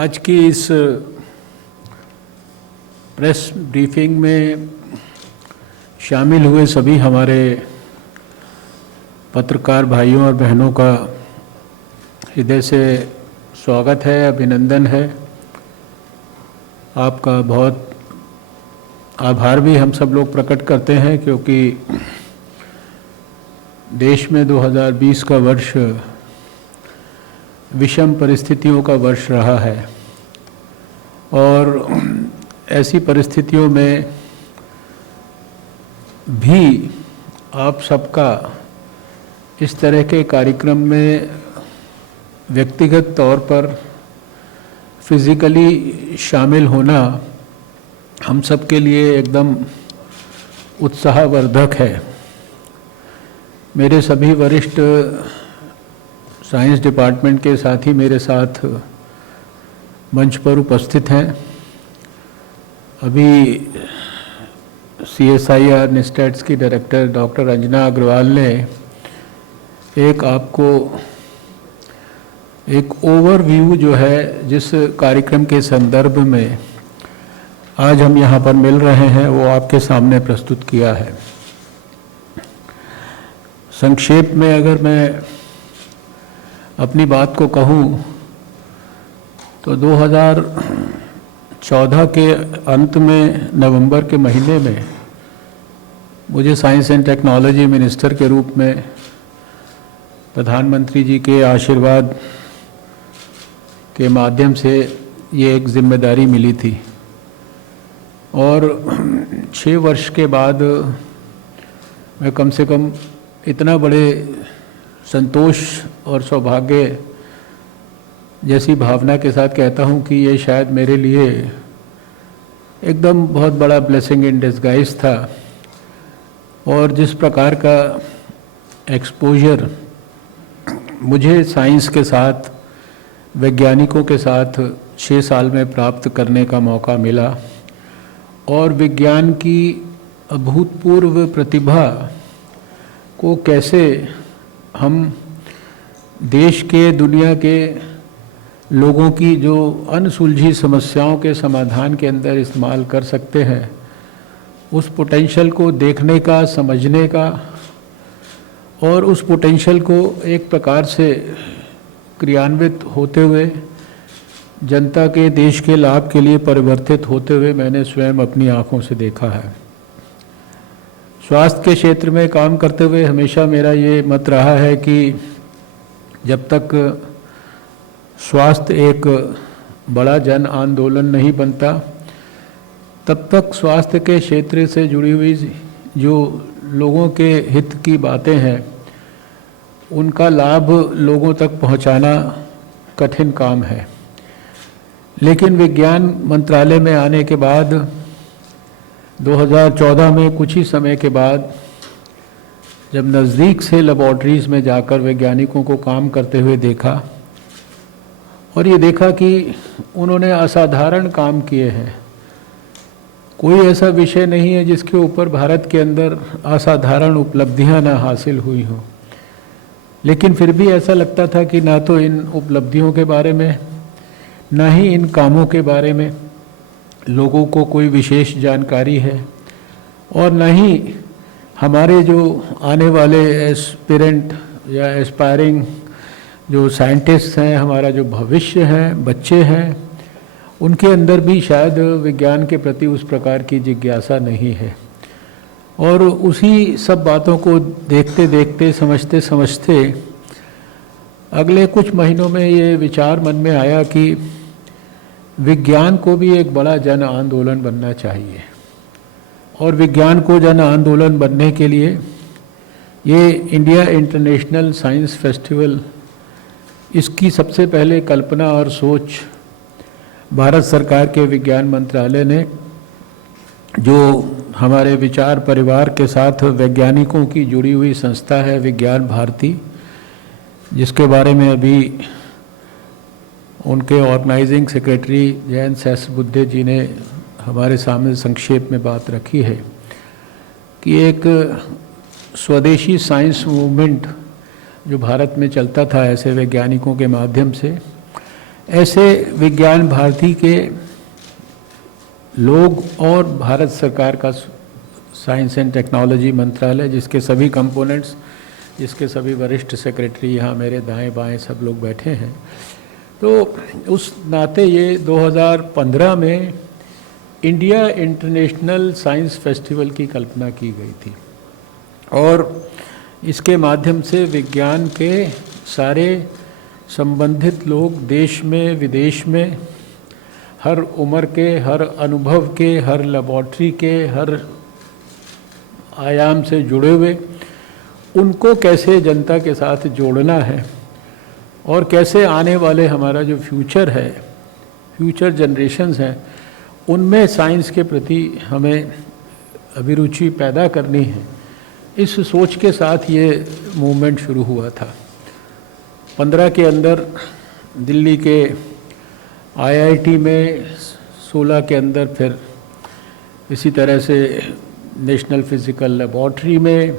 आज की इस प्रेस ब्रीफिंग में शामिल हुए सभी हमारे पत्रकार भाइयों और बहनों का हृदय से स्वागत है, अभिनंदन है। आपका बहुत आभार भी हम सब लोग प्रकट करते हैं, क्योंकि देश में 2020 का वर्ष विषम परिस्थितियों का वर्ष रहा है और ऐसी परिस्थितियों में भी आप सबका इस तरह के कार्यक्रम में व्यक्तिगत तौर पर फिज़िकली शामिल होना हम सब के लिए एकदम उत्साहवर्धक है। मेरे सभी वरिष्ठ साइंस डिपार्टमेंट के साथी मेरे साथ मंच पर उपस्थित हैं। अभी CSIR निस्टेट्स की डायरेक्टर डॉक्टर अंजना अग्रवाल ने आपको एक ओवरव्यू जो है जिस कार्यक्रम के संदर्भ में आज हम यहाँ पर मिल रहे हैं वो आपके सामने प्रस्तुत किया है। संक्षेप में अगर मैं अपनी बात को कहूँ तो 2014 के अंत में नवंबर के महीने में मुझे साइंस एंड टेक्नोलॉजी मिनिस्टर के रूप में प्रधानमंत्री जी के आशीर्वाद के माध्यम से ये एक जिम्मेदारी मिली थी और 6 वर्ष के बाद मैं कम से कम इतना बड़े संतोष और सौभाग्य जैसी भावना के साथ कहता हूँ कि ये शायद मेरे लिए एकदम बहुत बड़ा ब्लेसिंग इन डिस्गाइज था। और जिस प्रकार का एक्सपोजर मुझे साइंस के साथ, वैज्ञानिकों के साथ 6 साल में प्राप्त करने का मौका मिला और विज्ञान की अभूतपूर्व प्रतिभा को कैसे हम देश के, दुनिया के लोगों की जो अनसुलझी समस्याओं के समाधान के अंदर इस्तेमाल कर सकते हैं, उस पोटेंशियल को देखने का, समझने का और उस पोटेंशियल को एक प्रकार से क्रियान्वित होते हुए जनता के, देश के लाभ के लिए परिवर्तित होते हुए मैंने स्वयं अपनी आँखों से देखा है। स्वास्थ्य के क्षेत्र में काम करते हुए हमेशा मेरा ये मत रहा है कि जब तक स्वास्थ्य एक बड़ा जन आंदोलन नहीं बनता, तब तक स्वास्थ्य के क्षेत्र से जुड़ी हुई जो लोगों के हित की बातें हैं उनका लाभ लोगों तक पहुंचाना कठिन काम है। लेकिन विज्ञान मंत्रालय में आने के बाद 2014 में कुछ ही समय के बाद जब नज़दीक से लेबॉर्ट्रीज़ में जाकर वैज्ञानिकों को काम करते हुए देखा और ये देखा कि उन्होंने असाधारण काम किए हैं। कोई ऐसा विषय नहीं है जिसके ऊपर भारत के अंदर असाधारण उपलब्धियां ना हासिल हुई हों, लेकिन फिर भी ऐसा लगता था कि ना तो इन उपलब्धियों के बारे में, ना ही इन कामों के बारे में लोगों को कोई विशेष जानकारी है और न ही हमारे जो आने वाले एस्पिरेंट या एस्पायरिंग जो साइंटिस्ट हैं, हमारा जो भविष्य है, बच्चे हैं, उनके अंदर भी शायद विज्ञान के प्रति उस प्रकार की जिज्ञासा नहीं है। और उसी सब बातों को देखते देखते, समझते समझते अगले कुछ महीनों में ये विचार मन में आया कि विज्ञान को भी एक बड़ा जन आंदोलन बनना चाहिए और विज्ञान को जन आंदोलन बनने के लिए ये इंडिया इंटरनेशनल साइंस फेस्टिवल, इसकी सबसे पहले कल्पना और सोच भारत सरकार के विज्ञान मंत्रालय ने, जो हमारे विचार परिवार के साथ वैज्ञानिकों की जुड़ी हुई संस्था है विज्ञान भारती, जिसके बारे में अभी उनके ऑर्गेनाइजिंग सेक्रेटरी जयंत सहस्रबुद्धे जी ने हमारे सामने संक्षेप में बात रखी है कि एक स्वदेशी साइंस मूवमेंट जो भारत में चलता था ऐसे वैज्ञानिकों के माध्यम से, ऐसे विज्ञान भारती के लोग और भारत सरकार का साइंस एंड टेक्नोलॉजी मंत्रालय, जिसके सभी कंपोनेंट्स, जिसके सभी वरिष्ठ सेक्रेटरी यहाँ मेरे दाएं बाएं सब लोग बैठे हैं, तो उस नाते ये 2015 में इंडिया इंटरनेशनल साइंस फेस्टिवल की कल्पना की गई थी और इसके माध्यम से विज्ञान के सारे संबंधित लोग देश में विदेश में, हर उम्र के, हर अनुभव के, हर लेबॉर्ट्री के, हर आयाम से जुड़े हुए, उनको कैसे जनता के साथ जोड़ना है और कैसे आने वाले हमारा जो फ्यूचर है, फ्यूचर जनरेशन्स हैं, उनमें साइंस के प्रति हमें अभिरुचि पैदा करनी है, इस सोच के साथ ये मूवमेंट शुरू हुआ था। 15 के अंदर दिल्ली के आईआईटी में, 16 के अंदर फिर इसी तरह से नेशनल फिज़िकल लेबॉर्ट्री में,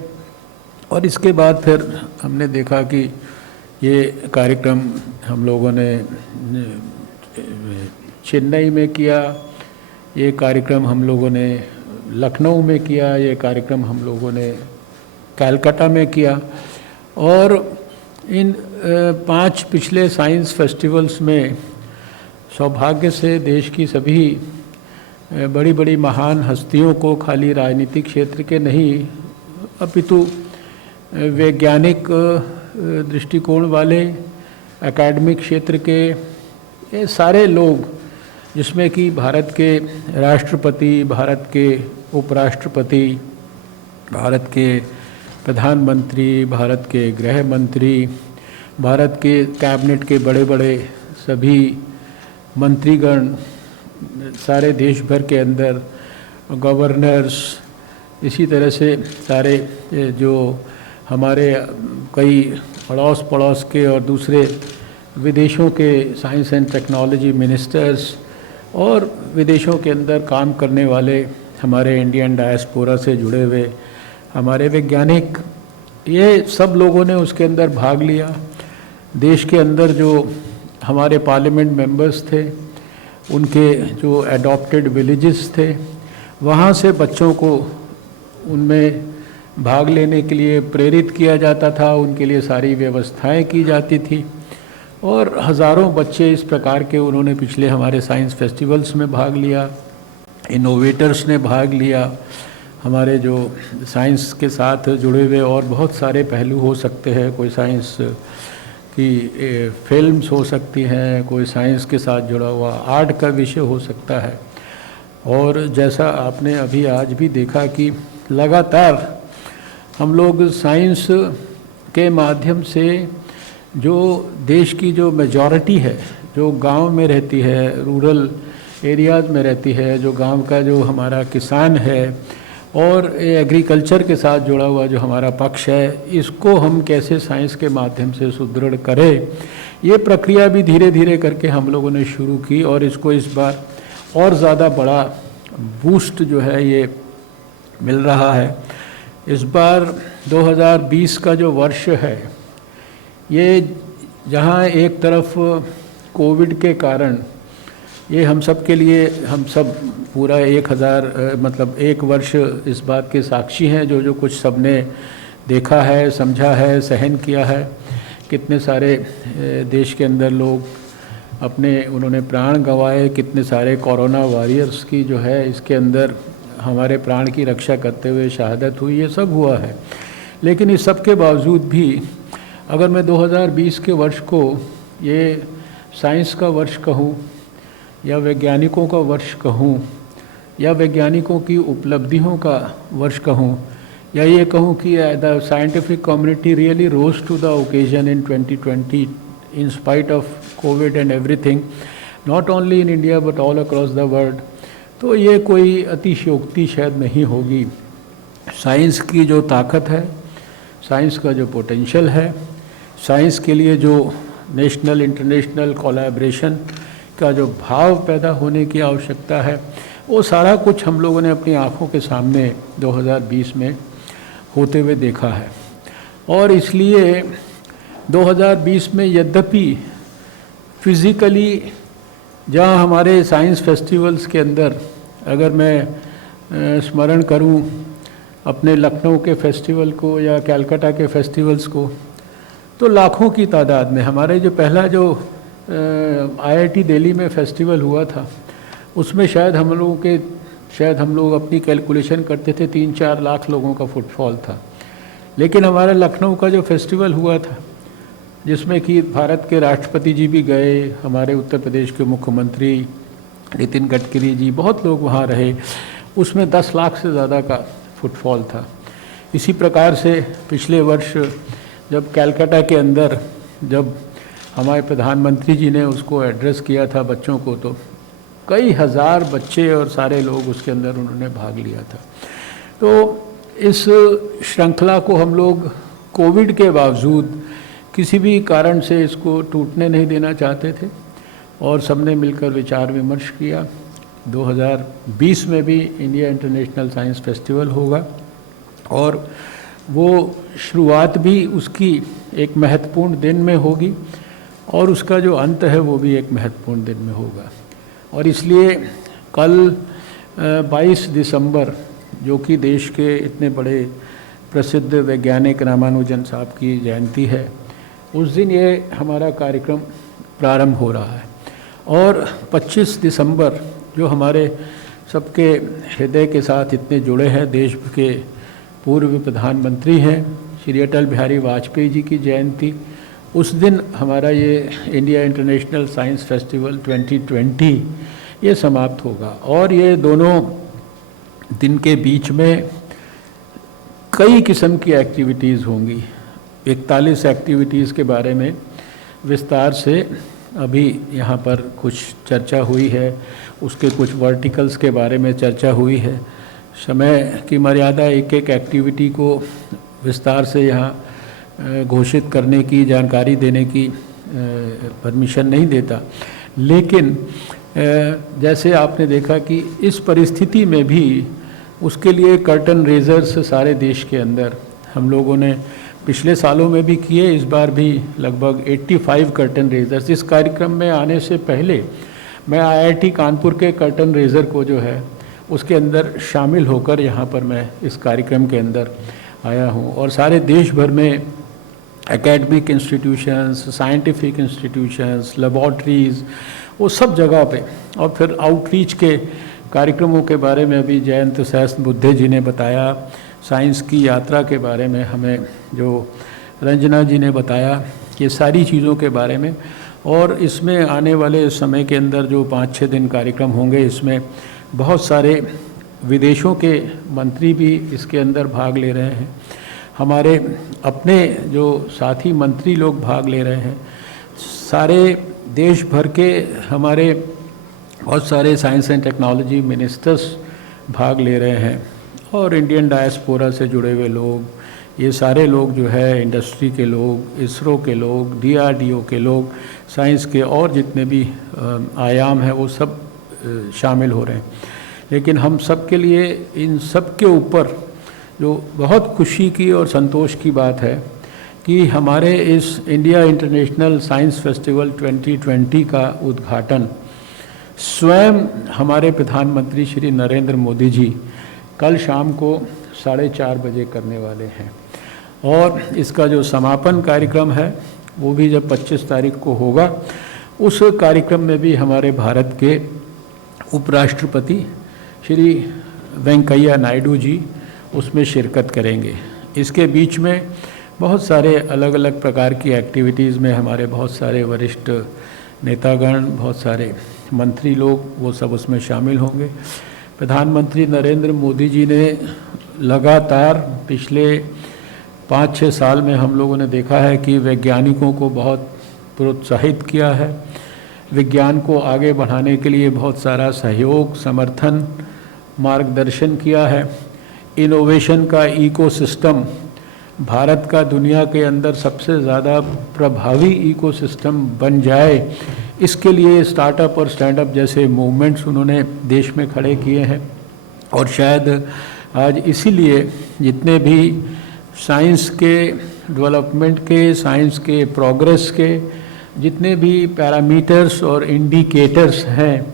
और इसके बाद फिर हमने देखा कि ये कार्यक्रम हम लोगों ने चेन्नई में किया, ये कार्यक्रम हम लोगों ने लखनऊ में किया, ये कार्यक्रम हम लोगों ने कलकत्ता में किया, और इन 5 पिछले साइंस फेस्टिवल्स में सौभाग्य से देश की सभी बड़ी बड़ी महान हस्तियों को, खाली राजनीतिक क्षेत्र के नहीं अपितु वैज्ञानिक दृष्टिकोण वाले, एकेडमिक क्षेत्र के, ये सारे लोग, जिसमें कि भारत के राष्ट्रपति, भारत के उपराष्ट्रपति, भारत के प्रधानमंत्री, भारत के गृह मंत्री, भारत के कैबिनेट के बड़े बड़े सभी मंत्रीगण, सारे देश भर के अंदर गवर्नर्स, इसी तरह से सारे जो हमारे कई अड़ोस पड़ोस के और दूसरे विदेशों के साइंस एंड टेक्नोलॉजी मिनिस्टर्स और विदेशों के अंदर काम करने वाले हमारे इंडियन डायस्पोरा से जुड़े हुए हमारे वैज्ञानिक, ये सब लोगों ने उसके अंदर भाग लिया। देश के अंदर जो हमारे पार्लियामेंट मेंबर्स थे, उनके जो एडॉप्टेड विलेजेस थे, वहाँ से बच्चों को उनमें भाग लेने के लिए प्रेरित किया जाता था, उनके लिए सारी व्यवस्थाएं की जाती थी, और हज़ारों बच्चे इस प्रकार के उन्होंने पिछले हमारे साइंस फेस्टिवल्स में भाग लिया। इनोवेटर्स ने भाग लिया, हमारे जो साइंस के साथ जुड़े हुए और बहुत सारे पहलू हो सकते हैं, कोई साइंस की फिल्म्स हो सकती हैं, कोई साइंस के साथ जुड़ा हुआ आर्ट का विषय हो सकता है। और जैसा आपने अभी आज भी देखा कि लगातार हम लोग साइंस के माध्यम से जो देश की जो मेजॉरिटी है, जो गांव में रहती है, रूरल एरियाज़ में रहती है, जो गांव का जो हमारा किसान है और एग्रीकल्चर के साथ जुड़ा हुआ जो हमारा पक्ष है, इसको हम कैसे साइंस के माध्यम से सुदृढ़ करें, ये प्रक्रिया भी धीरे धीरे करके हम लोगों ने शुरू की, और इसको इस बार और ज़्यादा बड़ा बूस्ट जो है ये मिल रहा है। इस बार 2020 का जो वर्ष है, ये जहाँ एक तरफ कोविड के कारण ये हम सब के लिए, हम सब पूरा 1 वर्ष इस बात के साक्षी हैं, जो जो कुछ सबने देखा है, समझा है, सहन किया है, कितने सारे देश के अंदर लोग अपने उन्होंने प्राण गंवाए, कितने सारे कोरोना वॉरियर्स की जो है इसके अंदर हमारे प्राण की रक्षा करते हुए शहादत हुई, ये सब हुआ है। लेकिन इस सब के बावजूद भी अगर मैं 2020 के वर्ष को ये साइंस का वर्ष कहूँ या वैज्ञानिकों का वर्ष कहूँ या वैज्ञानिकों की उपलब्धियों का वर्ष कहूँ, या ये कहूँ कि the scientific community really rose to the occasion in 2020 in spite of covid and everything, not only in India but all across the world, तो ये कोई अतिशयोक्ति शायद नहीं होगी। साइंस की जो ताकत है, साइंस का जो पोटेंशियल है, साइंस के लिए जो नेशनल इंटरनेशनल कोलैबोरेशन का जो भाव पैदा होने की आवश्यकता है, वो सारा कुछ हम लोगों ने अपनी आँखों के सामने 2020 में होते हुए देखा है। और इसलिए 2020 में यद्यपि फिज़िकली जहाँ हमारे साइंस फेस्टिवल्स के अंदर, अगर मैं स्मरण करूँ अपने लखनऊ के फेस्टिवल को या कलकत्ता के फेस्टिवल्स को, तो लाखों की तादाद में हमारे जो पहला जो IIT दिल्ली में फेस्टिवल हुआ था, उसमें शायद हम लोग अपनी कैलकुलेशन करते थे 3-4 लाख लोगों का फुटफॉल था। लेकिन हमारा लखनऊ का जो फेस्टिवल हुआ था, जिसमें कि भारत के राष्ट्रपति जी भी गए, हमारे उत्तर प्रदेश के मुख्यमंत्री नितिन गडकरी जी, बहुत लोग वहाँ रहे, उसमें 10 लाख से ज़्यादा का फुटफॉल था। इसी प्रकार से पिछले वर्ष जब कलकत्ता के अंदर जब हमारे प्रधानमंत्री जी ने उसको एड्रेस किया था बच्चों को, तो कई हज़ार बच्चे और सारे लोग उसके अंदर उन्होंने भाग लिया था। तो इस श्रृंखला को हम लोग कोविड के बावजूद किसी भी कारण से इसको टूटने नहीं देना चाहते थे और सबने मिलकर विचार विमर्श किया। 2020 में भी इंडिया इंटरनेशनल साइंस फेस्टिवल होगा और वो शुरुआत भी उसकी एक महत्वपूर्ण दिन में होगी और उसका जो अंत है वो भी एक महत्वपूर्ण दिन में होगा। और इसलिए कल 22 दिसंबर, जो कि देश के इतने बड़े प्रसिद्ध वैज्ञानिक रामानुजन साहब की जयंती है, उस दिन ये हमारा कार्यक्रम प्रारंभ हो रहा है। और 25 दिसंबर जो हमारे सबके हृदय के साथ इतने जुड़े हैं, देश के पूर्व प्रधानमंत्री हैं श्री अटल बिहारी वाजपेयी जी की जयंती, उस दिन हमारा ये इंडिया इंटरनेशनल साइंस फेस्टिवल 2020 ये समाप्त होगा। और ये दोनों दिन के बीच में कई किस्म की एक्टिविटीज़ होंगी। 41 एक्टिविटीज़ के बारे में विस्तार से अभी यहाँ पर कुछ चर्चा हुई है, उसके कुछ वर्टिकल्स के बारे में चर्चा हुई है। समय की मर्यादा एक एक्टिविटी को विस्तार से यहाँ घोषित करने की, जानकारी देने की परमिशन नहीं देता। लेकिन जैसे आपने देखा कि इस परिस्थिति में भी उसके लिए कर्टन रेजर्स सारे देश के अंदर हम लोगों ने पिछले सालों में भी किए, इस बार भी लगभग 85 कर्टन रेजर्स। इस कार्यक्रम में आने से पहले मैं IIT कानपुर के कर्टन रेजर को जो है उसके अंदर शामिल होकर यहाँ पर मैं इस कार्यक्रम के अंदर आया हूँ। और सारे देश भर में academic institutions, scientific institutions, laboratories, वो सब जगह पे, और फिर आउटरीच के कार्यक्रमों के बारे में अभी जयंत सहस्त्र बुद्धे जी ने बताया, साइंस की यात्रा के बारे में हमें जो रंजना जी ने बताया, ये सारी चीज़ों के बारे में। और इसमें आने वाले समय के अंदर जो 5-6 दिन कार्यक्रम होंगे, इसमें बहुत सारे विदेशों के मंत्री भी इसके अंदर भाग ले रहे हैं, हमारे अपने जो साथी मंत्री लोग भाग ले रहे हैं, सारे देश भर के हमारे बहुत सारे साइंस एंड टेक्नोलॉजी मिनिस्टर्स भाग ले रहे हैं, और इंडियन डायस्पोरा से जुड़े हुए लोग, ये सारे लोग जो है इंडस्ट्री के लोग, इसरो के लोग, DRDO के लोग, साइंस के और जितने भी आयाम हैं वो सब शामिल हो रहे हैं। लेकिन हम सब के लिए इन सब के ऊपर जो बहुत खुशी की और संतोष की बात है कि हमारे इस इंडिया इंटरनेशनल साइंस फेस्टिवल 2020 का उद्घाटन स्वयं हमारे प्रधानमंत्री श्री नरेंद्र मोदी जी कल शाम को 4:30 बजे करने वाले हैं। और इसका जो समापन कार्यक्रम है वो भी जब 25 तारीख को होगा, उस कार्यक्रम में भी हमारे भारत के उपराष्ट्रपति श्री वेंकैया नायडू जी उसमें शिरकत करेंगे। इसके बीच में बहुत सारे अलग अलग प्रकार की एक्टिविटीज़ में हमारे बहुत सारे वरिष्ठ नेतागण, बहुत सारे मंत्री लोग, वो सब उसमें शामिल होंगे। प्रधानमंत्री नरेंद्र मोदी जी ने लगातार पिछले 5-6 साल में हम लोगों ने देखा है कि वैज्ञानिकों को बहुत प्रोत्साहित किया है, विज्ञान को आगे बढ़ाने के लिए बहुत सारा सहयोग, समर्थन, मार्गदर्शन किया है। इनोवेशन का इकोसिस्टम भारत का दुनिया के अंदर सबसे ज़्यादा प्रभावी इकोसिस्टम बन जाए, इसके लिए स्टार्टअप और स्टैंडअप जैसे मूवमेंट्स उन्होंने देश में खड़े किए हैं। और शायद आज इसीलिए जितने भी साइंस के डेवलपमेंट के, साइंस के प्रोग्रेस के जितने भी पैरामीटर्स और इंडिकेटर्स हैं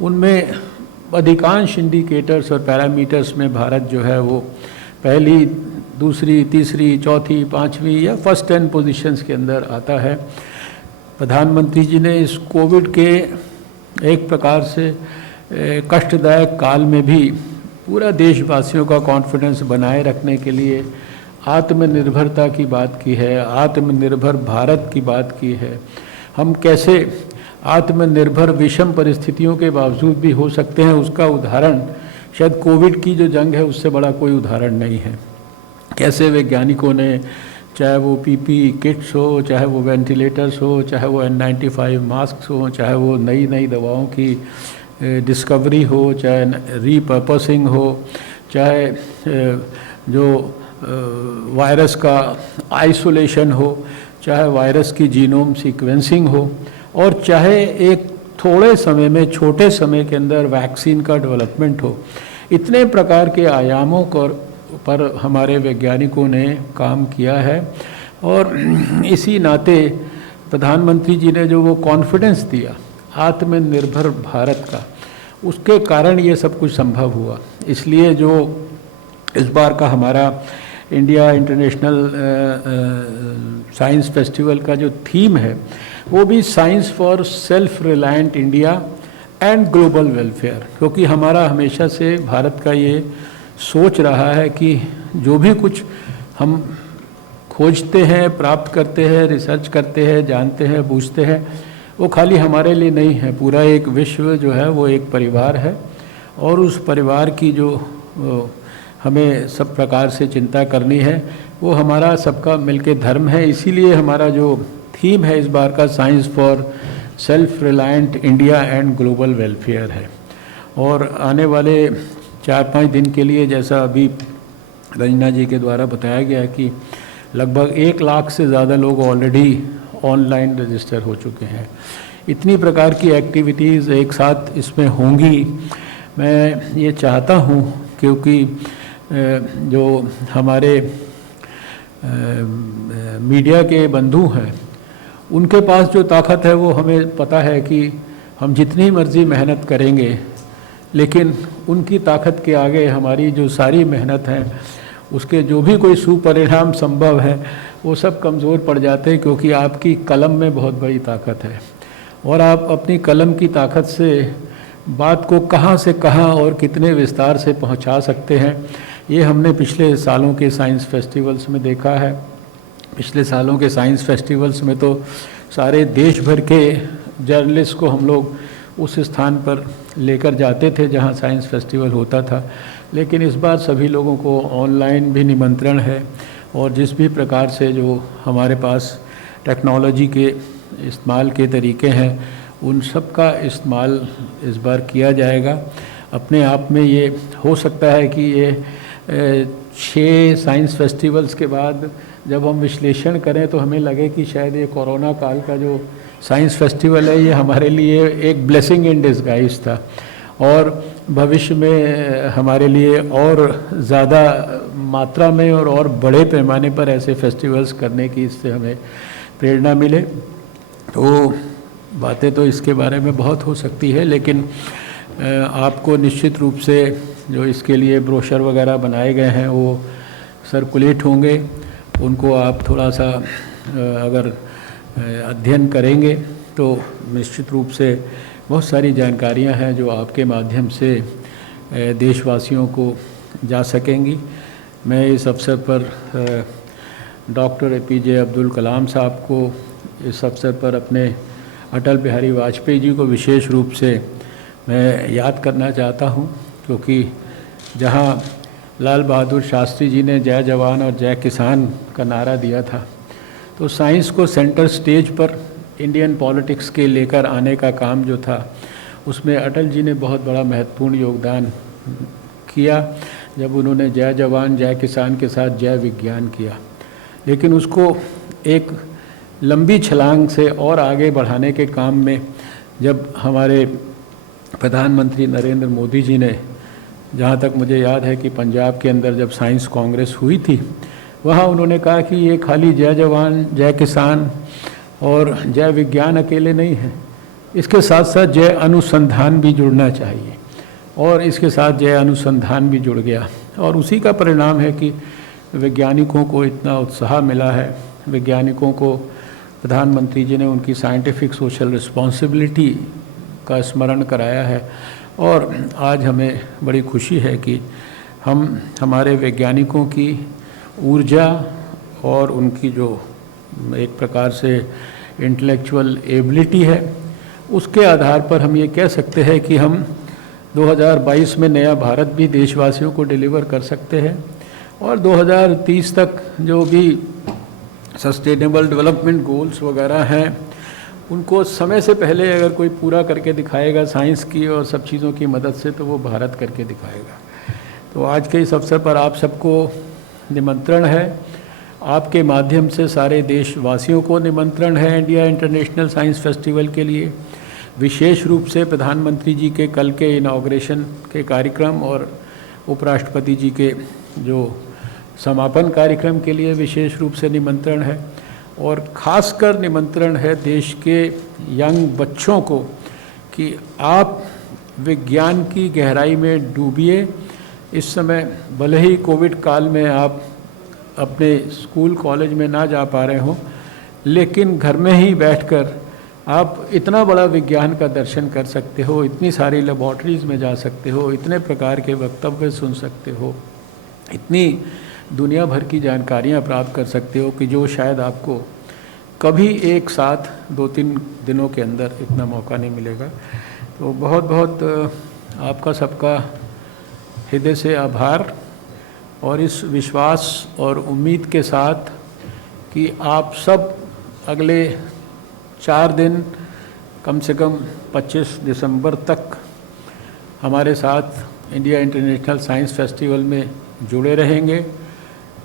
उनमें अधिकांश इंडिकेटर्स और पैरामीटर्स में भारत जो है वो पहली, दूसरी, तीसरी, चौथी, पांचवी या फर्स्ट 10 पोजीशंस के अंदर आता है। प्रधानमंत्री जी ने इस कोविड के एक प्रकार से कष्टदायक काल में भी पूरा देशवासियों का कॉन्फिडेंस बनाए रखने के लिए आत्मनिर्भरता की बात की है, आत्मनिर्भर भारत की बात की है। हम कैसे आत्मनिर्भर विषम परिस्थितियों के बावजूद भी हो सकते हैं, उसका उदाहरण शायद कोविड की जो जंग है उससे बड़ा कोई उदाहरण नहीं है। कैसे वैज्ञानिकों ने, चाहे वो पीपीई किट्स हो, चाहे वो वेंटिलेटर्स हो, चाहे वो N95 मास्क हो, चाहे वो नई नई दवाओं की डिस्कवरी हो, चाहे रीपर्पसिंग हो, चाहे जो वायरस का आइसोलेशन हो, चाहे वायरस की जीनोम सीक्वेंसिंग हो, और चाहे एक थोड़े समय में, छोटे समय के अंदर वैक्सीन का डेवलपमेंट हो। इतने प्रकार के आयामों पर हमारे वैज्ञानिकों ने काम किया है और इसी नाते प्रधानमंत्री जी ने जो वो कॉन्फिडेंस दिया आत्मनिर्भर भारत का, उसके कारण ये सब कुछ संभव हुआ। इसलिए जो इस बार का हमारा इंडिया इंटरनेशनल साइंस फेस्टिवल का जो थीम है वो भी science for self reliant India and global welfare, क्योंकि हमारा हमेशा से भारत का ये सोच रहा है कि जो भी कुछ हम खोजते हैं, प्राप्त करते हैं, रिसर्च करते हैं, जानते हैं, बूझते हैं, वो खाली हमारे लिए नहीं है। पूरा एक विश्व जो है वो एक परिवार है और उस परिवार की जो हमें सब प्रकार से चिंता करनी है वो हमारा सबका मिलके धर्म है। इसीलिए हमारा जो थीम है इस बार का science for self reliant India and global welfare है। और आने वाले 4-5 दिन के लिए, जैसा अभी रंजना जी के द्वारा बताया गया कि लगभग 1 लाख से ज़्यादा लोग ऑलरेडी ऑनलाइन रजिस्टर हो चुके हैं। इतनी प्रकार की एक्टिविटीज़ एक साथ इसमें होंगी। मैं ये चाहता हूँ क्योंकि जो हमारे मीडिया के बंधु हैं उनके पास जो ताकत है वो हमें पता है कि हम जितनी मर्ज़ी मेहनत करेंगे, लेकिन उनकी ताकत के आगे हमारी जो सारी मेहनत है उसके जो भी कोई सुपरिणाम संभव है वो सब कमज़ोर पड़ जाते हैं, क्योंकि आपकी कलम में बहुत बड़ी ताकत है और आप अपनी कलम की ताकत से बात को कहाँ से कहाँ और कितने विस्तार से पहुँचा सकते हैं, ये हमने पिछले सालों के साइंस फेस्टिवल्स में देखा है। पिछले सालों के साइंस फेस्टिवल्स में तो सारे देश भर के जर्नलिस्ट को हम लोग उस स्थान पर लेकर जाते थे जहां साइंस फेस्टिवल होता था, लेकिन इस बार सभी लोगों को ऑनलाइन भी निमंत्रण है और जिस भी प्रकार से जो हमारे पास टेक्नोलॉजी के इस्तेमाल के तरीके हैं उन सब का इस्तेमाल इस बार किया जाएगा। अपने आप में ये हो सकता है कि ये 6 साइंस फेस्टिवल्स के बाद जब हम विश्लेषण करें तो हमें लगे कि शायद ये कोरोना काल का जो साइंस फेस्टिवल है ये हमारे लिए एक ब्लेसिंग इन डिस्गाइज था और भविष्य में हमारे लिए और ज़्यादा मात्रा में और बड़े पैमाने पर ऐसे फेस्टिवल्स करने की इससे हमें प्रेरणा मिले। तो बातें तो इसके बारे में बहुत हो सकती है, लेकिन आपको निश्चित रूप से जो इसके लिए ब्रोशर वगैरह बनाए गए हैं वो सर्कुलेट होंगे, उनको आप थोड़ा सा अगर अध्ययन करेंगे तो निश्चित रूप से बहुत सारी जानकारियां हैं जो आपके माध्यम से देशवासियों को जा सकेंगी। मैं इस अवसर पर डॉक्टर APJ अब्दुल कलाम साहब को इस अवसर पर अपने अटल बिहारी वाजपेयी जी को विशेष रूप से मैं याद करना चाहता हूं, क्योंकि जहां लाल बहादुर शास्त्री जी ने जय जवान और जय किसान का नारा दिया था, तो साइंस को सेंटर स्टेज पर इंडियन पॉलिटिक्स के लेकर आने का काम जो था उसमें अटल जी ने बहुत बड़ा महत्वपूर्ण योगदान किया जब उन्होंने जय जवान जय किसान के साथ जय विज्ञान किया। लेकिन उसको एक लंबी छलांग से और आगे बढ़ाने के काम में जब हमारे प्रधानमंत्री नरेंद्र मोदी जी ने, जहाँ तक मुझे याद है कि पंजाब के अंदर जब साइंस कांग्रेस हुई थी, वहाँ उन्होंने कहा कि ये खाली जय जवान जय किसान और जय विज्ञान अकेले नहीं है, इसके साथ साथ जय अनुसंधान भी जुड़ना चाहिए, और इसके साथ जय अनुसंधान भी जुड़ गया, और उसी का परिणाम है कि वैज्ञानिकों को इतना उत्साह मिला है। वैज्ञानिकों को प्रधानमंत्री जी ने उनकी साइंटिफिक सोशल रिस्पॉन्सिबिलिटी का स्मरण कराया है, और आज हमें बड़ी खुशी है कि हम हमारे वैज्ञानिकों की ऊर्जा और उनकी जो एक प्रकार से इंटेलेक्चुअल एबिलिटी है, उसके आधार पर हम ये कह सकते हैं कि हम 2022 में नया भारत भी देशवासियों को डिलीवर कर सकते हैं, और 2030 तक जो भी सस्टेनेबल डेवलपमेंट गोल्स वगैरह हैं, उनको समय से पहले अगर कोई पूरा करके दिखाएगा साइंस की और सब चीज़ों की मदद से, तो वो भारत करके दिखाएगा। तो आज के इस अवसर पर आप सबको निमंत्रण है, आपके माध्यम से सारे देशवासियों को निमंत्रण है इंडिया इंटरनेशनल साइंस फेस्टिवल के लिए। विशेष रूप से प्रधानमंत्री जी के कल के इनॉग्रेशन के कार्यक्रम और उपराष्ट्रपति जी के जो समापन कार्यक्रम के लिए विशेष रूप से निमंत्रण है, और ख़ासकर निमंत्रण है देश के यंग बच्चों को कि आप विज्ञान की गहराई में डूबिए। इस समय भले ही कोविड काल में आप अपने स्कूल कॉलेज में ना जा पा रहे हों, लेकिन घर में ही बैठकर आप इतना बड़ा विज्ञान का दर्शन कर सकते हो, इतनी सारी लेबॉर्ट्रीज़ में जा सकते हो, इतने प्रकार के वक्तव्य सुन सकते हो, इतनी दुनिया भर की जानकारियाँ प्राप्त कर सकते हो कि जो शायद आपको कभी एक साथ 2-3 दिनों के अंदर इतना मौका नहीं मिलेगा। तो बहुत बहुत आपका सबका हृदय से आभार, और इस विश्वास और उम्मीद के साथ कि आप सब अगले 4 दिन कम से कम 25 दिसंबर तक हमारे साथ इंडिया इंटरनेशनल साइंस फेस्टिवल में जुड़े रहेंगे।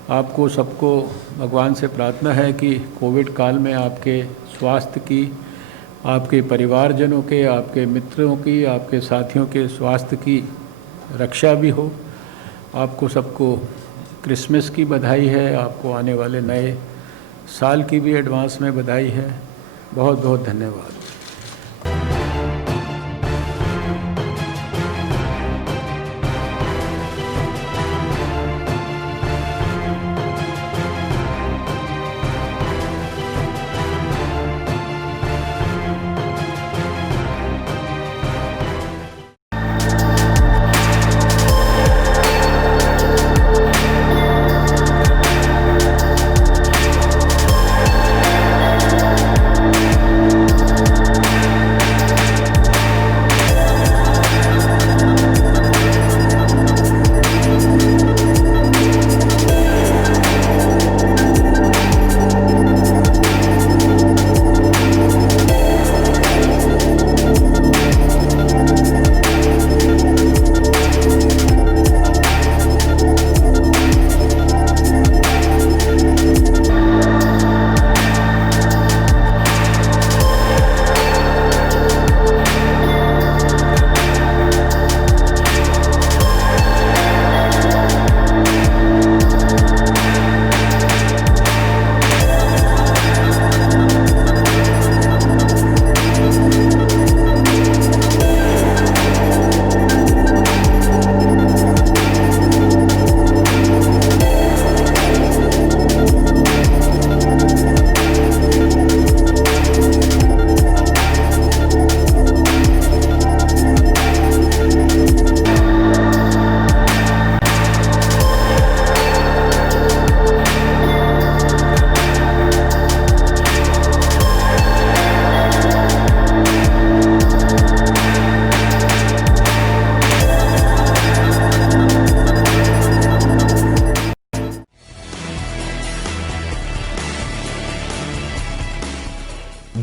आपको सबको भगवान से प्रार्थना है कि कोविड काल में आपके स्वास्थ्य की, आपके परिवारजनों के, आपके मित्रों की, आपके साथियों के स्वास्थ्य की रक्षा भी हो। आपको सबको क्रिसमस की बधाई है, आपको आने वाले नए साल की भी एडवांस में बधाई है। बहुत बहुत धन्यवाद।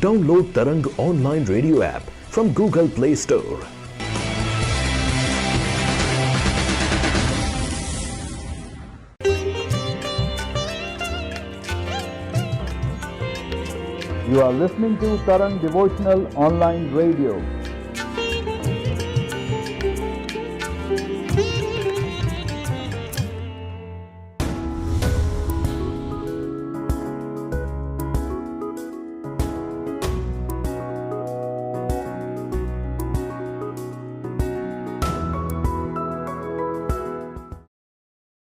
Download Tarang online radio app from Google Play Store. You are listening to Tarang Devotional Online Radio.